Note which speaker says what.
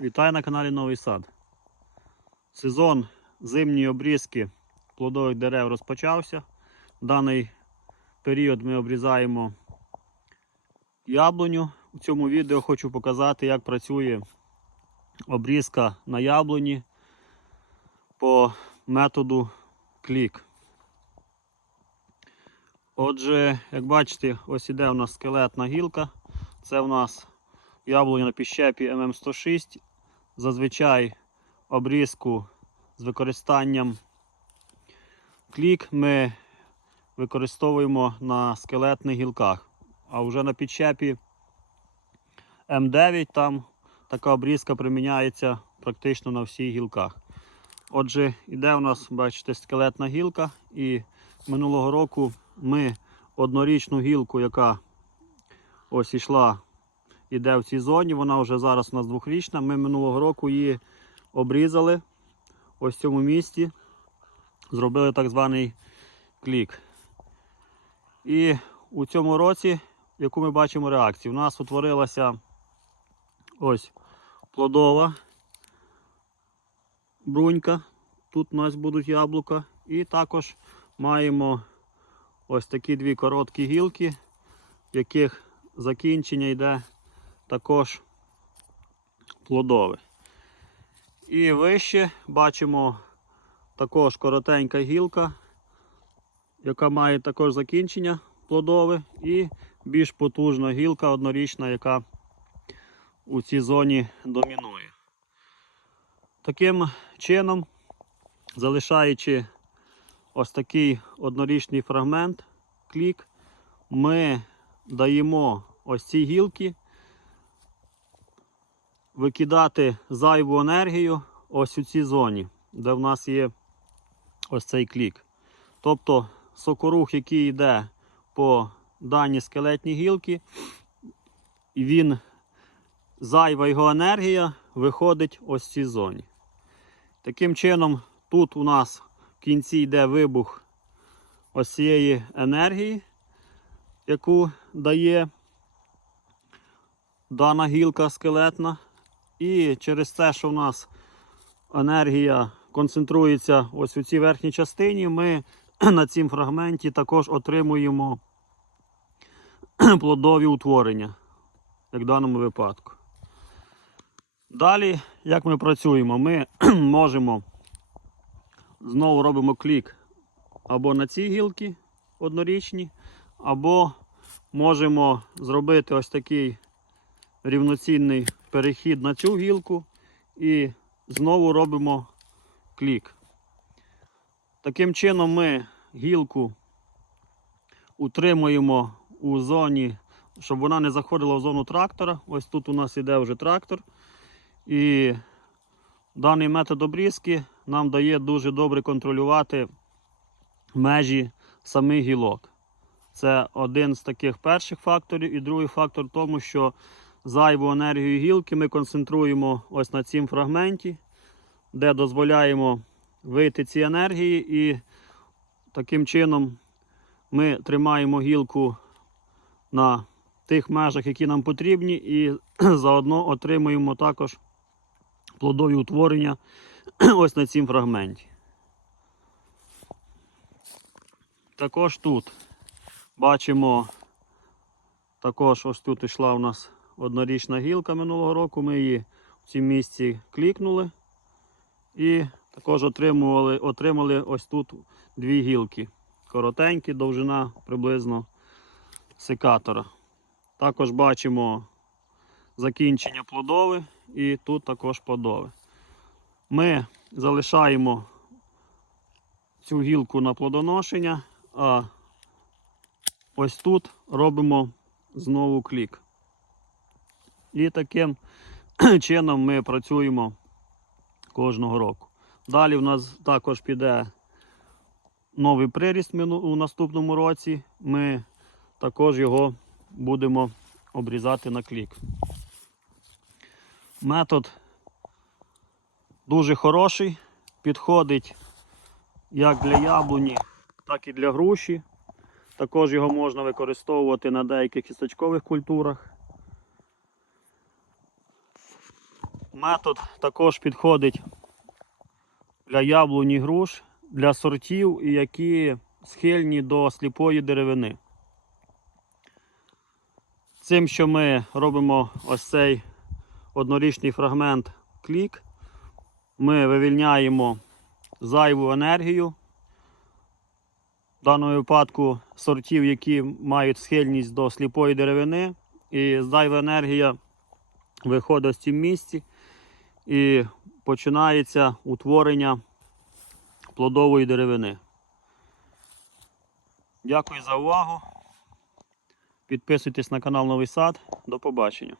Speaker 1: Вітаю на каналі Новий Сад. Сезон зимньої обрізки плодових дерев розпочався. В даний період ми обрізаємо яблуню. У цьому відео хочу показати, як працює обрізка на яблуні по методу клік. Отже, як бачите, ось іде у нас скелетна гілка. Це у нас яблуня на піщепі ММ106. Зазвичай обрізку з використанням клік ми використовуємо на скелетних гілках. А вже на підщепі М9 там така обрізка приміняється практично на всіх гілках. Отже, іде у нас, бачите, скелетна гілка, і минулого року ми однорічну гілку, яка ось ішла, іде в цій зоні, вона вже зараз у нас двохрічна. Ми минулого року її обрізали ось в цьому місці, зробили так званий клік. І у цьому році, яку ми бачимо реакцію, у нас утворилася ось плодова брунька. Тут у нас будуть яблука. І також маємо ось такі дві короткі гілки, в яких закінчення йде також плодове. І вище бачимо також коротенька гілка, яка має також закінчення плодове, і більш потужна гілка однорічна, яка у цій зоні домінує. Таким чином, залишаючи ось такий однорічний фрагмент, клік, ми даємо ось ці гілки викидати зайву енергію ось у цій зоні, де в нас є ось цей клік. Тобто сокорух, який йде по даній скелетній гілки, він, зайва його енергія виходить ось в цій зоні. Таким чином, тут у нас в кінці йде вибух ось цієї енергії, яку дає дана гілка скелетна. І через те, що в нас енергія концентрується ось у цій верхній частині, ми на цім фрагменті також отримуємо плодові утворення, як в даному випадку. Далі, як ми працюємо, ми можемо знову робимо клік або на ці гілки однорічні, або можемо зробити ось такий рівноцінний перехід на цю гілку і знову робимо клік. Таким чином ми гілку утримуємо у зоні, щоб вона не заходила в зону трактора. Ось тут у нас іде вже трактор. І даний метод обрізки нам дає дуже добре контролювати межі самих гілок. Це один з таких перших факторів. І другий фактор в тому, що зайву енергію гілки ми концентруємо ось на цім фрагменті, де дозволяємо вийти ці енергії, і таким чином ми тримаємо гілку на тих межах, які нам потрібні, і заодно отримуємо також плодові утворення ось на цім фрагменті. Також тут бачимо, також ось тут йшла у нас однорічна гілка минулого року. Ми її в цім місці клікнули і також отримували, отримали ось тут дві гілки. Коротенькі, довжина приблизно секатора. Також бачимо закінчення плодове і тут також плодове. Ми залишаємо цю гілку на плодоношення, а ось тут робимо знову клік. І таким чином ми працюємо кожного року. Далі в нас також піде новий приріст у наступному році. Ми також його будемо обрізати на клік. Метод дуже хороший, підходить як для яблуні, так і для груші. Також його можна використовувати на деяких кісточкових культурах. Метод також підходить для яблунь і груш, для сортів, які схильні до сліпої деревини. Цим, що ми робимо ось цей однорічний фрагмент клік, ми вивільняємо зайву енергію. В даному випадку сортів, які мають схильність до сліпої деревини, і зайва енергія виходить з цим місці і починається утворення плодової деревини. Дякую за увагу. Підписуйтесь на канал Новий Сад. До побачення.